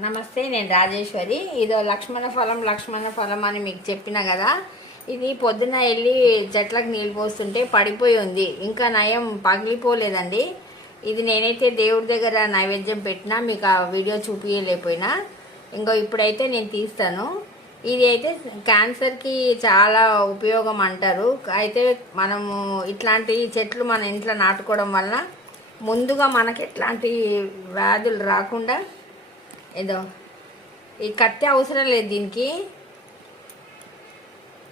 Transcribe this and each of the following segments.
నమస్తే నేను రాజేశ్వరి. ఇదో లక్ష్మణ ఫలం లక్ష్మణ ఫలం అని మీకు చెప్పిన కదా ఇది పొద్దున వెళ్ళి చెట్లకు నీళ్ళు పోస్తుంటే పడిపోయి ఉంది. ఇంకా నయం పగిలిపోలేదండి. ఇది నేనైతే దేవుడి దగ్గర నైవేద్యం పెట్టినా మీకు ఆ వీడియో చూపించలేకపోయినా ఇంకో ఇప్పుడైతే నేను తీస్తాను. ఇది అయితే క్యాన్సర్కి చాలా ఉపయోగం అంటారు. అయితే మనము ఇట్లాంటి చెట్లు మన ఇంట్లో నాటుకోవడం వలన ముందుగా మనకి ఎట్లాంటి వ్యాధులు రాకుండా ఏదో ఈ కత్తి అవసరం లేదు దీనికి.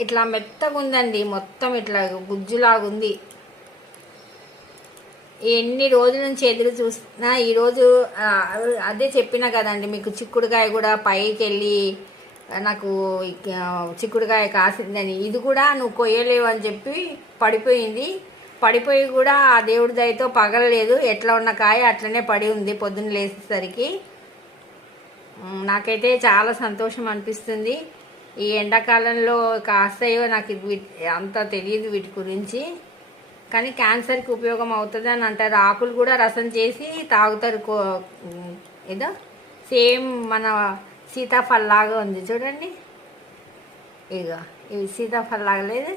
ఇట్లా మెత్తగా ఉందండి మొత్తం ఇట్లా గుజ్జులాగుంది. ఎన్ని రోజుల నుంచి ఎదురు చూస్తున్నా ఈరోజు అదే చెప్పినా కదండి మీకు చిక్కుడుకాయ కూడా పైకి వెళ్ళి నాకు ఇక చిక్కుడుకాయ కాసిందని. ఇది కూడా నువ్వు కొయ్యలేవు అని చెప్పి పడిపోయింది. పడిపోయి కూడా ఆ దేవుడి దయతో పగలలేదు. ఎట్లా ఉన్న కాయ అట్లనే పడి ఉంది పొద్దున్న లేచేసరికి నాకైతే చాలా సంతోషం అనిపిస్తుంది. ఈ ఎండాకాలంలో కాస్తాయో నాకు వీటి అంత తెలియదు వీటి గురించి. కానీ క్యాన్సర్కి ఉపయోగం అవుతుంది అని అంటారు. ఆకులు కూడా రసం చేసి తాగుతారు కో- ఏదో సేమ్ మన సీతాఫల్ లాగా ఉంది చూడండి. ఇక ఇవి సీతాఫల్ లాగా లేదు.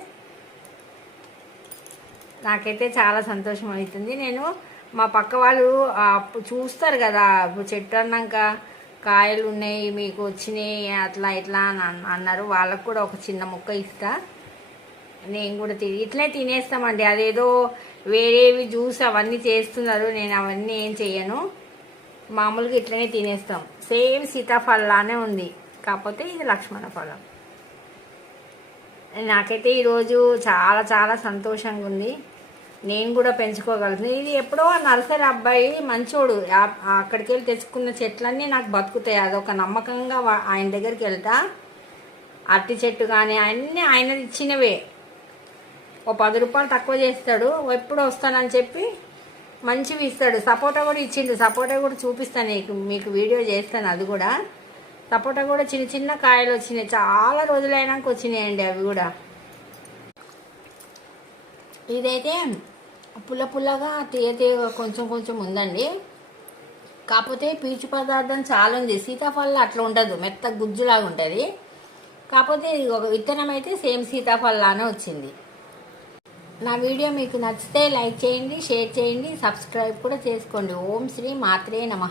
నాకైతే చాలా సంతోషం అవుతుంది. నేను మా పక్క వాళ్ళు చూస్తారు కదా చెట్టు అన్నాక కాయలు ఉన్నాయి మీకు వచ్చినాయి అట్లా ఇట్లా అని అన్నారు. వాళ్ళకు కూడా ఒక చిన్న ముక్క ఇస్తా. నేను కూడా తిని ఇట్లే తినేస్తామండి. అదేదో వేరేవి జ్యూస్ అవన్నీ చేస్తున్నారు. నేను అవన్నీ ఏం చెయ్యను. మామూలుగా ఇట్లనే తినేస్తాం. సేమ్ సీతాఫలం లానే ఉంది. కాకపోతే ఇది లక్ష్మణ ఫలం. నాకైతే ఈరోజు చాలా చాలా సంతోషంగా ఉంది. నేను కూడా పెంచుకోగలను. ఇది ఎప్పుడో నర్సరీ అబ్బాయి మంచోడు. అక్కడికి వెళ్ళి తెచ్చుకున్న చెట్లన్నీ నాకు బతుకుతాయి. అదొక నమ్మకంగా ఆయన దగ్గరికి వెళ్తా. అరటి చెట్టు కానీ అన్నీ ఆయన ఇచ్చినవే. ఓ పది రూపాయలు తక్కువ చేస్తాడు. ఎప్పుడు వస్తానని చెప్పి మంచివి ఇస్తాడు. సపోటా కూడా ఇచ్చిండు. సపోటా కూడా చూపిస్తాను నీకు. మీకు వీడియో చేస్తాను అది కూడా. సపోటా కూడా చిన్న చిన్న కాయలు వచ్చినాయి. చాలా రోజులైనాక వచ్చినాయండి అవి కూడా. ఇదైతే పుల్ల పుల్లగా తీయ తీయ కొంచెం కొంచెం ఉందండి. కాకపోతే పీచు పదార్థం చాలా ఉంది. సీతాఫలం అట్లా ఉండదు. మెత్త గుజ్జులాగా ఉంటుంది. కాకపోతే ఇది ఒక విత్తనం అయితే సేమ్ సీతాఫలానే వచ్చింది. నా వీడియో మీకు నచ్చితే లైక్ చేయండి షేర్ చేయండి సబ్స్క్రైబ్ కూడా చేసుకోండి. ఓం శ్రీ మాత్రే నమ.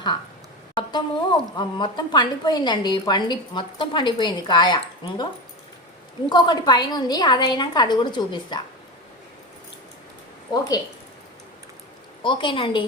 మొత్తము మొత్తం పండిపోయిందండి. పండి మొత్తం పండిపోయింది కాయ. ఇంకో ఇంకొకటి పైన ఉంది. అదైనాక అది కూడా చూపిస్తాను ఓకే. ఓకేనండి.